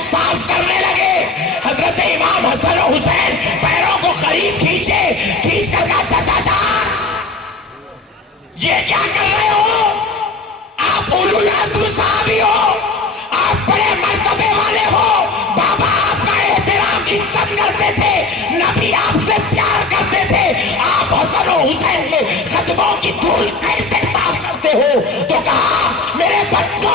صاف کرنے لگے. حضرت امام حسن و حسین پیروں کو قریب کھینچ کر کہا چچا جان یہ کیا کر رہے ہو؟ آپ اولو العزم صحابی ہو, آپ بڑے مرتبے والے ہو, بابا آپ کا احترام عزت کرتے تھے, نبی آپ سے پیار کرتے تھے, آپ حسن و حسین کے خطبوں کی دھول کیسے صاف کرتے ہو؟ تو کہا میرے بچوں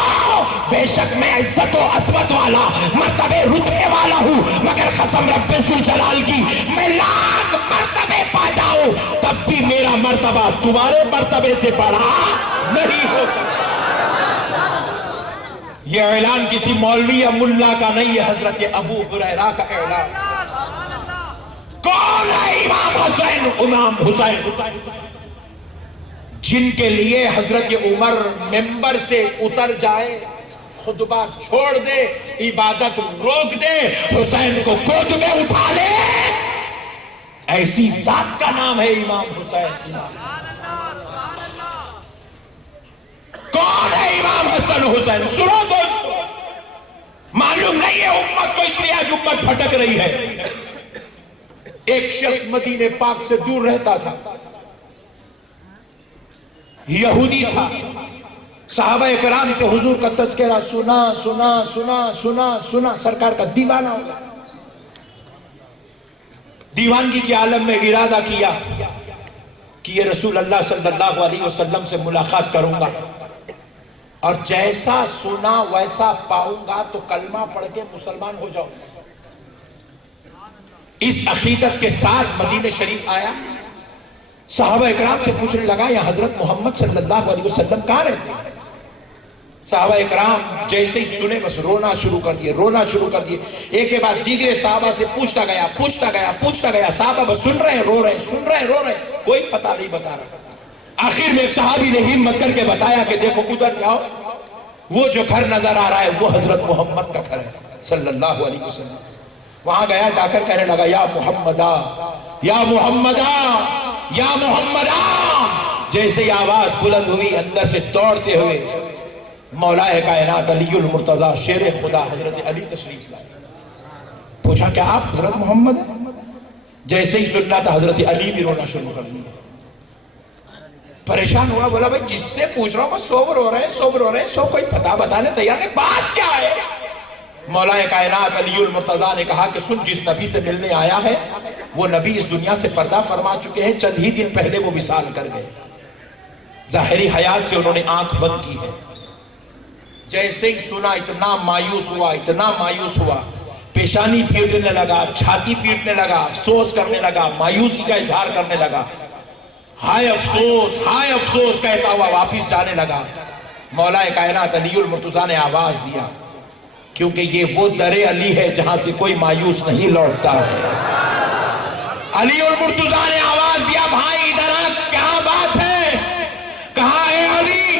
بے شک میں عزت و عظمت والا مرتبے رتبے والا ہوں, مگر قسم رب ذوالجلال کی میں لاکھ مرتبے پا جاؤں تب بھی میرا مرتبہ تمہارے مرتبے سے بڑا نہیں ہو سکتا. یہ اعلان کسی مولوی یا ملا کا نہیں ہے, حضرت ابو ہریرہ کا اعلان. کون ہے امام حسین؟ امام حسین جن کے لیے حضرت عمر ممبر سے اتر جائے, خطبہ چھوڑ دے, عبادت روک دے, حسین کو گود میں اٹھا لے, ایسی ذات کا نام ہے امام حسین. کون ہے امام حسن حسین؟ سنو دوستو, معلوم نہیں ہے امت کو, اس لیے آج امت بھٹک رہی ہے. ایک شخص مدینہ پاک سے دور رہتا تھا, یہودی تھا, صحابہ اکرام سے حضور کا تذکرہ سنا سنا سنا سنا سنا, سرکار کا دیوانہ ہو گیا. دیوانگی کے عالم میں ارادہ کیا کہ یہ رسول اللہ صلی اللہ علیہ وسلم سے ملاقات کروں گا, اور جیسا سنا ویسا پاؤں گا تو کلمہ پڑھ کے مسلمان ہو جاؤں. اس عقیدت کے ساتھ مدینہ شریف آیا. صحابہ اکرام سے پوچھنے لگا یا حضرت محمد صلی اللہ علیہ وسلم کہاں رہتے ہیں؟ صحابہ اکرام جیسے ہی سنے بس رونا شروع کر دیے. ایک کے بعد دیگرے صحابہ سے پوچھتا گیا. صحابہ بس سن رہے ہیں, رو رہے ہیں, کوئی پتہ نہیں بتا رہا. آخر میں ایک صحابی نے ہمت کر کے بتایا کہ دیکھو ادھر جاؤ, وہ جو گھر نظر آ رہا ہے وہ حضرت محمد کا گھر ہے صلی اللہ علیہ وسلم. وہاں گیا, جا کر کہنے لگا یا محمدہ یا محمدہ یا محمدہ. جیسے ہی آواز بلند ہوئی, اندر سے دوڑتے ہوئے مولا کائنات علی المرتضیٰ شیر خدا حضرت علی تشریف لائے. پوچھا کیا آپ حضرت محمد ہیں؟ جیسے ہی سننا تھا حضرت علی بھی رونا شروع کر دیا. پریشان ہوا, بولا بھائی جس سے پوچھ رہا ہوں بس سو رو رہے ہیں, سو کوئی پتہ بتانے تیار نہیں, بات کیا ہے؟ مولا کائنات علی المرتضیٰ نے کہا کہ سن, جس نبی سے ملنے آیا ہے وہ نبی اس دنیا سے پردہ فرما چکے ہیں, چند ہی دن پہلے وہ وصال کر گئے, ظاہری حیات سے انہوں نے آنکھ بند کی ہے. جیسے ہی سنا اتنا مایوس ہوا, پیشانی پیٹنے لگا, چھاتی پیٹنے لگا, افسوس کرنے لگا, مایوسی کا اظہار کرنے لگا, ہائے افسوس کہتا ہوا واپس جانے لگا. مولا کائنات علی المرتضیٰ نے آواز دیا, کیونکہ یہ وہ در علی ہے جہاں سے کوئی مایوس نہیں لوٹتا ہے. علی المرتضیٰ نے آواز دیا, بھائی ادھر آ, کیا بات ہے؟ کہا اے علی,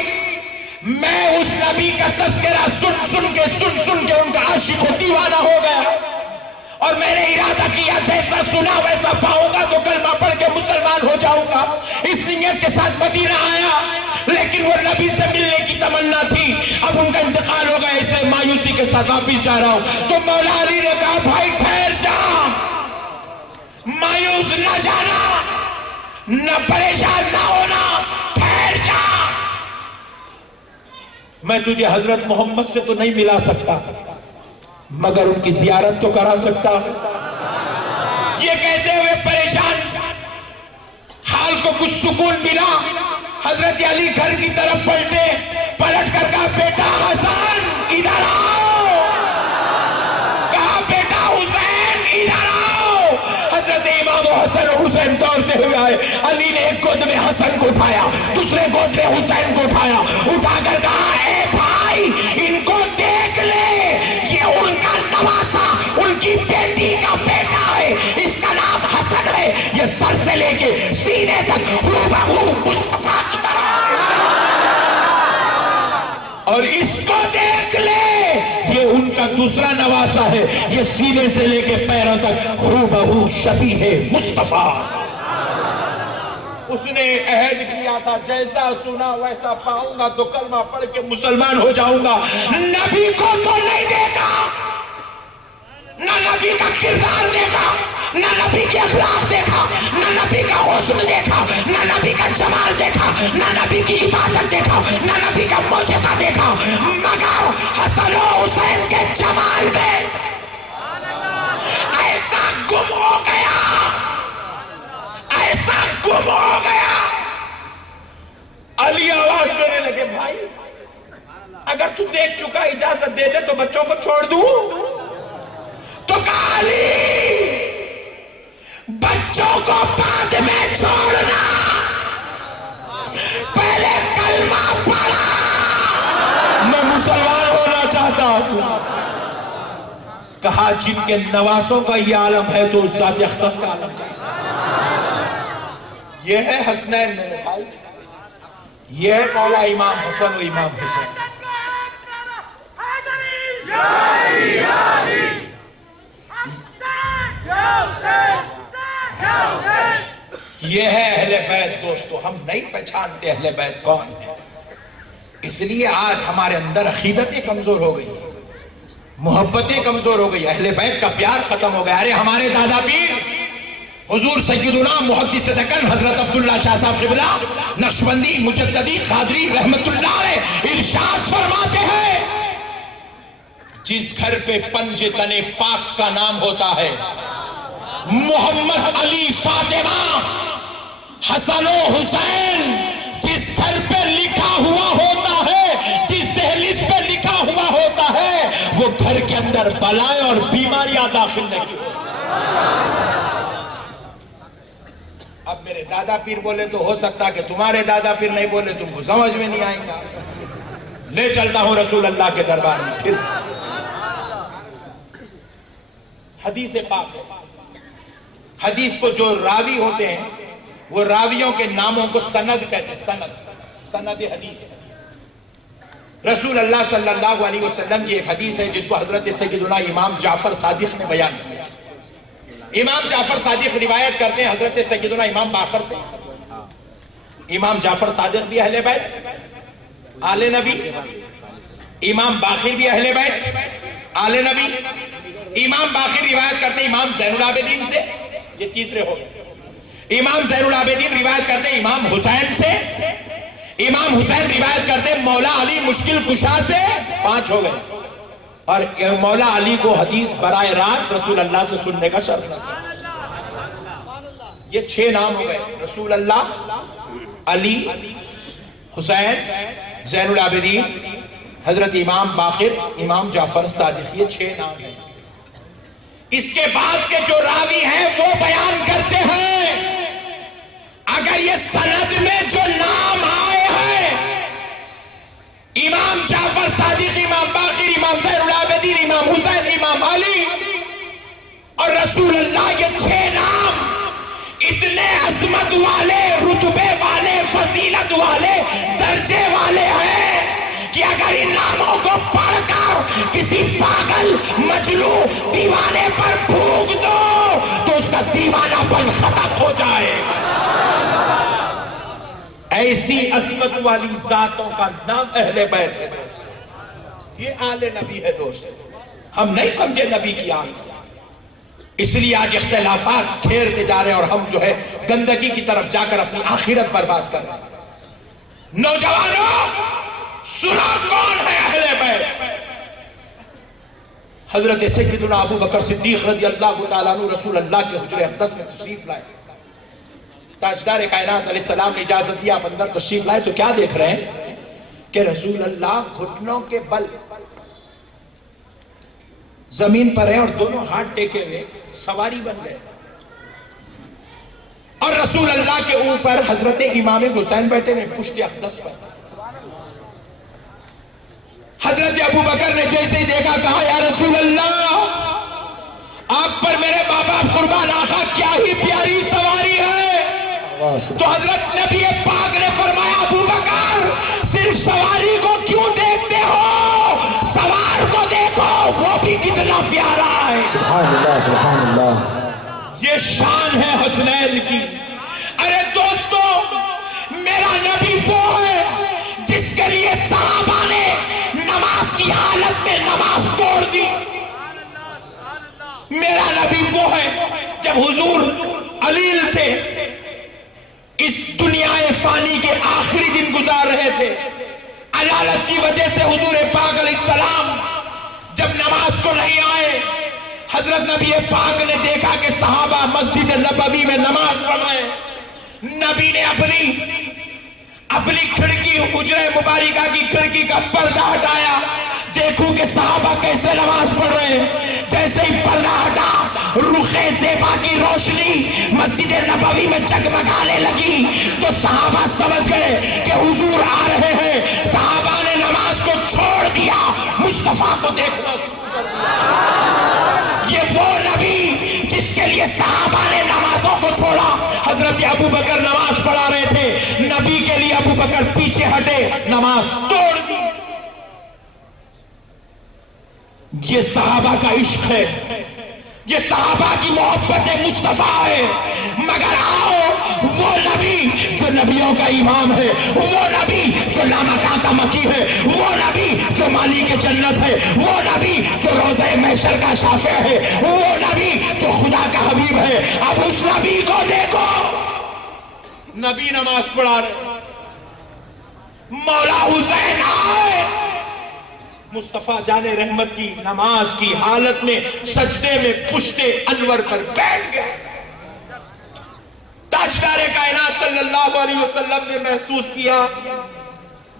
میں اس نبی کا تذکرہ سن کے ان کا عاشق و دیوانہ ہو گیا, اور میں نے ارادہ کیا جیسا سنا ویسا پاؤں گا تو کلمہ پڑھ کے مسلمان ہو جاؤں گا. اس نیت کے ساتھ مدینہ آیا, لیکن وہ نبی سے ملنے کی تمنا تھی, اب ان کا انتقال ہو گیا, اس لیے مایوسی کے ساتھ واپس جا رہا ہوں. تو مولا علی نے کہا بھائی ٹھہر جا, مایوس نہ جانا, نہ پریشان نہ ہونا, ٹھہر جا. میں تجھے حضرت محمد سے تو نہیں ملا سکتا, مگر ان کی زیارت تو کرا سکتا ہوں. یہ کہتے ہوئے پریشان, حال کو کچھ سکون ملا, حضرت علی گھر کی طرف پلٹ کر کہا بیٹا حسن ادھر آؤ, کہا بیٹا حسین ادھر آؤ. حضرت امام حسن و حسین دوڑتے ہوئے آئے. علی نے ایک گود میں حسن کو اٹھایا, دوسرے گود میں حسین کو اٹھایا, اٹھا کر کہا اے بھائی ان کو دیکھ لے, یہ ان کا نواسا, ان کی بیٹی کا بیٹا ہے, اس کا نام حسن ہے, یہ سر سے لے کے سینے تک ہو بہو مصطفیٰ کی طرح, اور اس کو دیکھ لے یہ ان کا دوسرا نواسا ہے, یہ سینے سے لے کے پیروں تک ہو بہو شبیہ مصطفیٰ. اس نے عہد کیا تھا جیسا سنا ویسا پاؤں گا تو کلمہ پڑھ کے مسلمان ہو جاؤں گا. نبی کو تو نہیں دیکھا, حسن دیکھا، نہ نبی کا جمال دیکھا، نہ نبی کی عبادت دیکھا، نہ نبی کا معجزہ دیکھا، مگر حسن و حسین کے جمال میں ایسا گم ہو گیا، ایسا گم ہو گیا۔ علی آواز دینے لگے، بھائی اگر تو دیکھ چکا اجازت دے دے تو بچوں کو چھوڑ دوں؟ تو کہا علی بچوں کو بعد میں چھوڑنا، پہلے کلمہ پڑھا، میں مسلمان ہونا چاہتا ہوں۔ کہا جن کے نواسوں کا یہ عالم ہے تو ذات اقدس کا عالم ہے۔ یہ ہے حسنین میرے بھائی، یہ ہے مولا امام حسن و امام حسین۔ یہ ہے اہل بیت دوستو، ہم نہیں پہچانتے اہل بیت کون ہے، اس لیے آج ہمارے اندر عقیدتیں کمزور ہو گئی، محبتیں کمزور ہو گئی، اہل بیت کا پیار ختم ہو گیا۔ ارے ہمارے دادا پیر حضور سیدنا محدث دکن حضرت عبداللہ شاہ صاحب قبلہ نقشبندی مجددی قادری رحمت اللہ علیہ ارشاد فرماتے ہیں، جس گھر پہ پنج تن پاک کا نام ہوتا ہے، محمد علی فاطمہ حسن و حسین جس گھر پہ لکھا ہوا ہوتا ہے، جس دہلیز پہ لکھا ہوا ہوتا ہے، وہ گھر کے اندر بلائیں اور بیماریاں داخل نہیں۔ اب میرے دادا پیر بولے تو ہو سکتا کہ تمہارے دادا پیر نہیں بولے، تم کو سمجھ میں نہیں آئیں گا۔ لے چلتا ہوں رسول اللہ کے دربار میں پھر سے۔ حدیث پاک ہے، حدیث کو جو راوی ہوتے ہیں وہ راویوں کے ناموں کو سند کہتے ہیں، سند حدیث۔ رسول اللہ صلی اللہ علیہ وسلم کی ایک حدیث ہے جس کو حضرت سیدنا امام جعفر صادق نے بیان کیا۔ امام جعفر صادق روایت کرتے ہیں حضرت سیدنا امام باقر سے۔ امام جعفر صادق بھی اہل بیت آل نبی، امام باقر بھی اہل بیت آل نبی۔ امام باقر روایت کرتے ہیں امام زین العابدین سے، یہ تیسرے ہو گئے۔ امام زین العابدین روایت کرتے ہیں امام حسین سے، امام حسین روایت کرتے ہیں مولا علی مشکل کشا سے، 5 ہو گئے۔ اور مولا علی کو حدیث براہ راست رسول اللہ سے سننے کا شرف نصیب۔ یہ 6 نام ہو گئے، رسول اللہ، علی، حسین، زین العابدین، حضرت امام باقر، امام جعفر صادق، یہ 6 نام ہیں۔ اس کے بعد کے جو راوی ہیں وہ بیان کرتے ہیں اگر یہ سند میں جو نام آئے ہیں، امام جعفر صادق، امام باقر، امام زین العابدین، امام حسین، امام علی اور رسول اللہ، یہ 6 نام اتنے عظمت والے، رتبے والے، فضیلت والے، درجے والے ہیں کہ اگر ان ناموں کو پڑھ کر کسی پاگل، مجنوں، دیوانے پر پھونک دو تو اس کا دیوانہ پن ختم ہو جائے۔ ایسی عظمت والی ذاتوں کا نام اہل بیت ہے۔ یہ آل نبی ہے دوست، ہم نہیں سمجھے نبی کی آن، اس لیے آج اختلافات گھیرتے جا رہے ہیں اور ہم جو ہے گندگی کی طرف جا کر اپنی آخرت برباد کر رہے ہیں۔ نوجوانوں سنو کون ہے اہل بیت؟ حضرت سیدنا ابو بکر صدیق رضی اللہ تعالیٰ عنہ رسول اللہ کے حجر اقدس میں تشریف لائے، تاجدار کائنات علیہ السلام نے اجازت دیا، آپ اندر تشریف لائے تو کیا دیکھ رہے ہیں کہ رسول اللہ گھٹنوں کے بل زمین پر ہیں اور دونوں ہاتھ ٹیکے ہوئے سواری بن گئے، اور رسول اللہ کے اوپر حضرت امام حسین بیٹھے ہیں پشت اقدس پر۔ حضرت ابو بکر نے جیسے ہی دیکھا کہا یا رسول اللہ، آپ پر میرے باپ قربان آقا کیا ہی پیاری سواری ہے۔ تو حضرت نبی پاک نے فرمایا ابو بکر صرف سواری کو کیوں دیکھتے ہو، سوار کو دیکھو، وہ بھی کتنا پیارا ہے۔ سبحان اللہ، سبحان اللہ، یہ شان ہے حسنین کی۔ ارے دوستو، میرا نبی وہ ہے جس کے لیے صحابہ نے نماز کی حالت میں نماز توڑ دی۔ میرا نبی وہ ہے جب حضور علیل تھے، اس دنیا فانی کے آخری دن گزار رہے تھے. علالت کی وجہ سے حضور پاک علیہ السلام جب نماز کو نہیں آئے، حضرت نبی پاک نے دیکھا کہ صحابہ مسجد نبوی میں نماز پڑھ رہے ہیں. نبی نے اپنی کھڑکی، حجرہ مبارکہ کی کھڑکی کا پردہ ہٹایا. دیکھوں کہ صحابہ کیسے نماز پڑھ رہے ہیں. جیسے ہی پردہ ہٹا، رخ زیبا کی روشنی مسجد نبوی میں جگمگانے لگی تو صحابہ سمجھ گئے کہ حضور آ رہے ہیں. صحابہ نے نماز کو چھوڑ دیا، مصطفیٰ کو دیکھنا شروع کر دیا. یہ وہ نبی جس کے لیے صحابہ نے نمازوں کو چھوڑا. حضرت ابو بکر نماز پڑھا رہے تھے، نبی کے لیے ابو بکر پیچھے ہٹے، نماز توڑ دی. یہ صحابہ کا عشق ہے، یہ صحابہ کی محبت مصطفیٰ ہے. مگر آؤ وہ نبی جو نبیوں کا امام ہے، وہ نبی جو لامکاں کا مکی ہے، وہ نبی جو مالک جنت ہے، وہ نبی جو روضہ محشر کا شافع ہے، وہ نبی جو خدا کا حبیب ہے. اب اس نبی کو دیکھو، نبی نماز پڑھا رہے. مولا حسین آئے، مصطفیٰ جان رحمت کی نماز کی حالت میں سجدے میں پشت انور پر بیٹھ گئے. تاجدار کائنات صلی اللہ علیہ وسلم نے محسوس کیا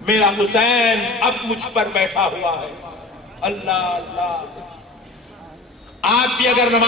میرا حسین اب مجھ پر بیٹھا ہوا ہے. اللہ اللہ. آپ بھی اگر نماز